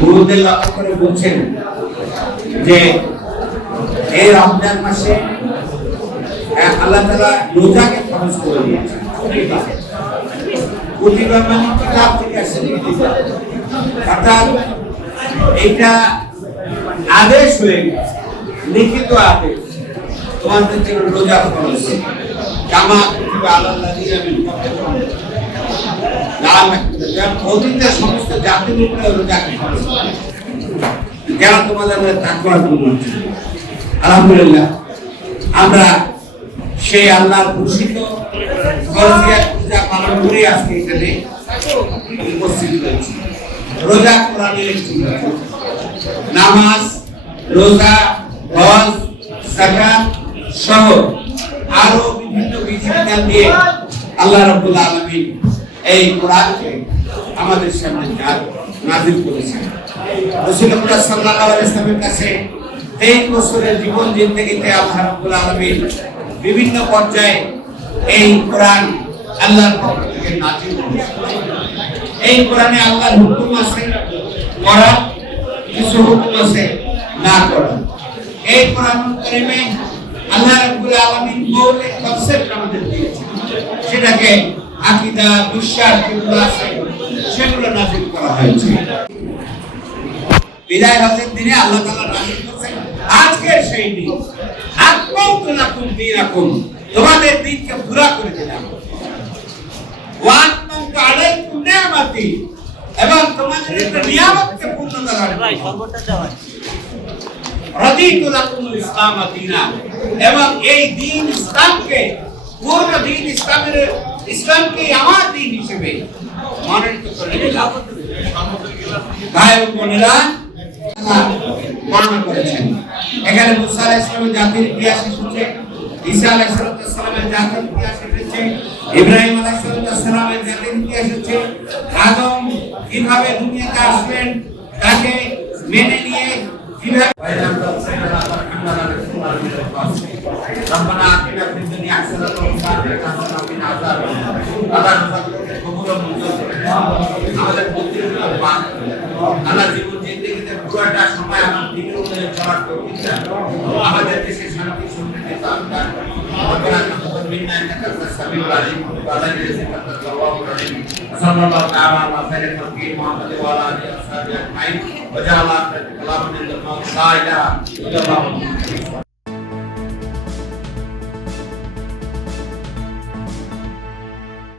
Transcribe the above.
গুরুদের লক্ষ্য করে বলছেন যে এই রমজান মাসে আল্লাহ তাআলা রোজাকে ফরজ করে দিয়েছেন। কুতিবা মানে কিতাব থেকে আসে, অর্থাৎ এটা আদেশ হয়ে গেছে, লিখিত আদেশ, তোমাদের জন্য রোজা ফরজ। কামা কুতিবা আলাল্লাযিনা মিন ক্বাবলিকুম অতীতের সমস্ত জাতির উপরে রোজাকে ফরজ যারা তোমাদের তাকওয়ার গুণ। আলহামদুলিল্লাহ আমরা সেই আল্লাহর ঘোষিত ফরজিয়াত পূজা পালন করে আজকে এখানে উপস্থিত হয়েছি। রোজা কোরআনের একটি নামাজ, রোজা, হজ, যাকাত সহ আরো বিভিন্ন বিধিবিধান দিয়ে আল্লাহ রাব্বুল আলামিন এই কোরআনকে আমাদের সামনে নাযিল করেছেন। রাসূলুল্লাহ সাল্লাল্লাহু আলাইহি ওয়াসাল্লামের কাছে 23 বছরের জীবন জিন্দেগিতে আল্লাহ রাব্বুল আলামিন বিভিন্ন পর্যায়ে এই কোরআন আল্লাহর পক্ষ থেকে নাযিল করেছেন। এই কোরআনে আল্লাহর হুকুম আছে করা, কিছু হুকুম আছে না করা। এই কোরআন কারীমে আল্লাহ রাব্বুল আলামিন মৌলিক কনসেপ্ট আমাদের দিয়েছেন, সেটাকে আকীদা, বিশ্বাস যেগুলো আছে সেগুলো নাযিল করা হয়েছে। বিদায় হজের দিনে আল্লাহ তাআলা নাযিল করেছেন আজকের সেই দিন, আকমালতু লাকুম দীনাকুম, তোমাদের দিনকে পুরা করে দিলাম। ওয়া আতমামতু আলাইকুম নি'মাতি, এবং তোমাদের একটা নিয়ামতকে পূর্ণতা দান করলাম। রাদিতু লাকুমুল ইসলাম দীনান, এবং এই দিন ইসলামকে, পূর্ণ দিন ইসলামকে আমার দিন হিসেবে মনোনীত করে দিলাম। ভাই ও বোনেরা, বর্ণনা করেছেন এখানে মুসা আলাইহিস সালামের জাতির ইতিহাস এসেছে, ঈসা আলাইহিস সালামের জাতির ইতিহাস এসেছে, ইব্রাহিম আলাইহিস সালামের জাতির ইতিহাস এসেছে, আদম কিভাবে দুনিয়াতে আসলেন, তাকে মেনে নিয়ে কিভাবে ربنا آتنا في الدنيا حسنة وفي الآخرة حسنة وقنا عذاب النار আমাদের প্রতিদিন আল্লাহ জীবন জিন্দেগিতে পুরোটা সময় আমার দিনের উপরে চলার তৌফিক দান, আমাদের দেশে শান্তি সমৃদ্ধি দান করেন। ربنا تقبل منا إنك أنت السميع العليم وتب علينا إنك أنت التواب الرحيم صلى الله تعالى على خير خلقه محمد وعلى آله وصحبه أجمعين وجعل آخر كلامنا لا إله إلا الله